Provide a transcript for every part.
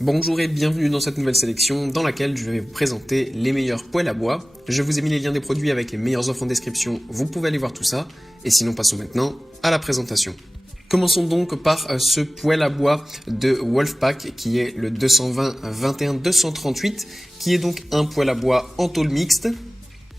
Bonjour et bienvenue dans cette nouvelle sélection dans laquelle je vais vous présenter les meilleurs poêles à bois. Je vous ai mis les liens des produits avec les meilleures offres en description, vous pouvez aller voir tout ça. Et sinon passons maintenant à la présentation. Commençons donc par ce poêle à bois de Wolfpack qui est le 220-21-238 qui est donc un poêle à bois en tôle mixte.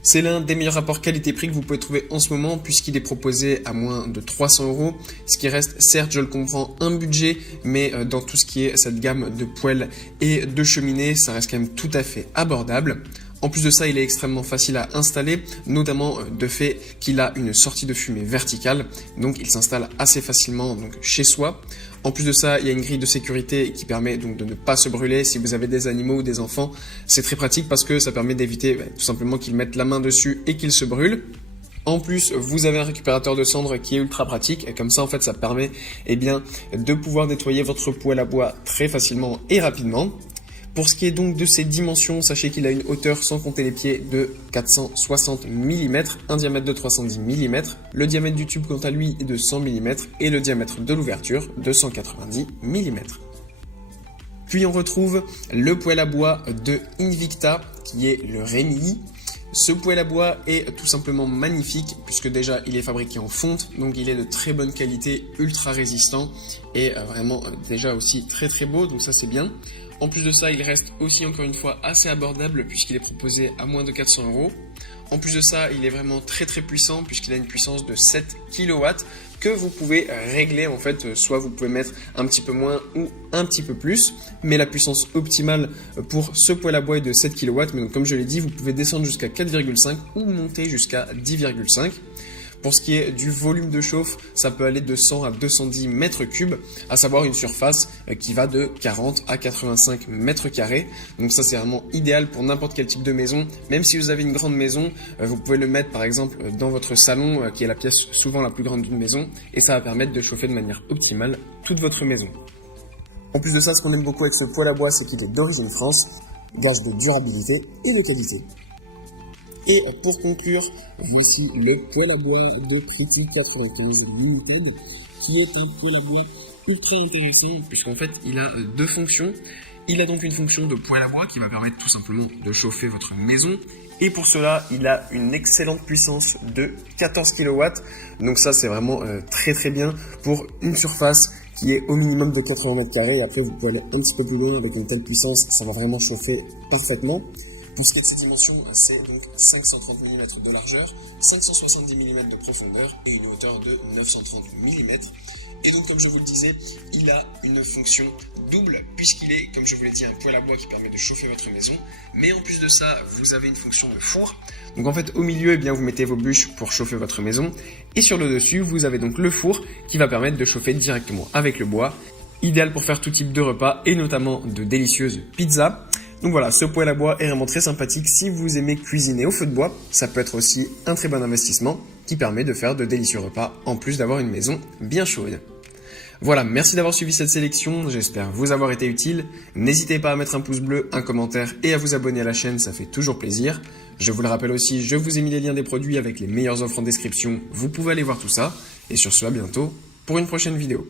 C'est l'un des meilleurs rapports qualité-prix que vous pouvez trouver en ce moment puisqu'il est proposé à moins de 300 €. Ce qui reste, certes, je le comprends, un budget, mais dans tout ce qui est cette gamme de poêles et de cheminées, ça reste quand même tout à fait abordable. En plus de ça, il est extrêmement facile à installer, notamment de fait qu'il a une sortie de fumée verticale, donc il s'installe assez facilement donc, chez soi. En plus de ça, il y a une grille de sécurité qui permet donc de ne pas se brûler. Si vous avez des animaux ou des enfants, c'est très pratique parce que ça permet d'éviter tout simplement qu'ils mettent la main dessus et qu'ils se brûlent. En plus, vous avez un récupérateur de cendres qui est ultra pratique et comme ça, en fait, ça permet de pouvoir nettoyer votre poêle à bois très facilement et rapidement. Pour ce qui est donc de ses dimensions, sachez qu'il a une hauteur sans compter les pieds de 460 mm, un diamètre de 310 mm, le diamètre du tube quant à lui est de 100 mm et le diamètre de l'ouverture de 190 mm. Puis on retrouve le poêle à bois de Invicta qui est le Rémi. Ce poêle à bois est tout simplement magnifique puisque déjà il est fabriqué en fonte, donc il est de très bonne qualité, ultra résistant et vraiment déjà aussi très très beau, donc ça c'est bien. En plus de ça, il reste aussi encore une fois assez abordable puisqu'il est proposé à moins de 400 €. En plus de ça, il est vraiment très très puissant puisqu'il a une puissance de 7 kW que vous pouvez régler en fait, soit vous pouvez mettre un petit peu moins ou un petit peu plus, mais la puissance optimale pour ce poêle à bois est de 7 kW, mais donc comme je l'ai dit, vous pouvez descendre jusqu'à 4,5 ou monter jusqu'à 10,5. Pour ce qui est du volume de chauffe, ça peut aller de 100 à 210 mètres cubes, à savoir une surface qui va de 40 à 85 mètres carrés. Donc ça c'est vraiment idéal pour n'importe quel type de maison. Même si vous avez une grande maison, vous pouvez le mettre par exemple dans votre salon, qui est la pièce souvent la plus grande d'une maison, et ça va permettre de chauffer de manière optimale toute votre maison. En plus de ça, ce qu'on aime beaucoup avec ce poêle à bois, c'est qu'il est d'origine France, gage de durabilité et de qualité. Et pour conclure, voici le poêle à bois de Pretty 95 Limited, qui est un poêle à bois ultra intéressant puisqu'en fait il a deux fonctions. Il a donc une fonction de poêle à bois qui va permettre tout simplement de chauffer votre maison. Et pour cela, il a une excellente puissance de 14 kW. Donc ça, c'est vraiment très très bien pour une surface qui est au minimum de 80 mètres carrés. Et après, vous pouvez aller un petit peu plus loin avec une telle puissance, ça va vraiment chauffer parfaitement. Pour ce qui est de ses dimensions, c'est donc 530 mm de largeur, 570 mm de profondeur et une hauteur de 930 mm. Et donc comme je vous le disais, il a une fonction double puisqu'il est, comme je vous l'ai dit, un poêle à bois qui permet de chauffer votre maison. Mais en plus de ça, vous avez une fonction de four. Donc en fait au milieu, vous mettez vos bûches pour chauffer votre maison. Et sur le dessus, vous avez donc le four qui va permettre de chauffer directement avec le bois. Idéal pour faire tout type de repas et notamment de délicieuses pizzas. Donc voilà, ce poêle à bois est vraiment très sympathique. Si vous aimez cuisiner au feu de bois, ça peut être aussi un très bon investissement qui permet de faire de délicieux repas en plus d'avoir une maison bien chaude. Voilà, merci d'avoir suivi cette sélection, j'espère vous avoir été utile. N'hésitez pas à mettre un pouce bleu, un commentaire et à vous abonner à la chaîne, ça fait toujours plaisir. Je vous le rappelle aussi, je vous ai mis les liens des produits avec les meilleures offres en description, vous pouvez aller voir tout ça. Et sur ce, à bientôt pour une prochaine vidéo.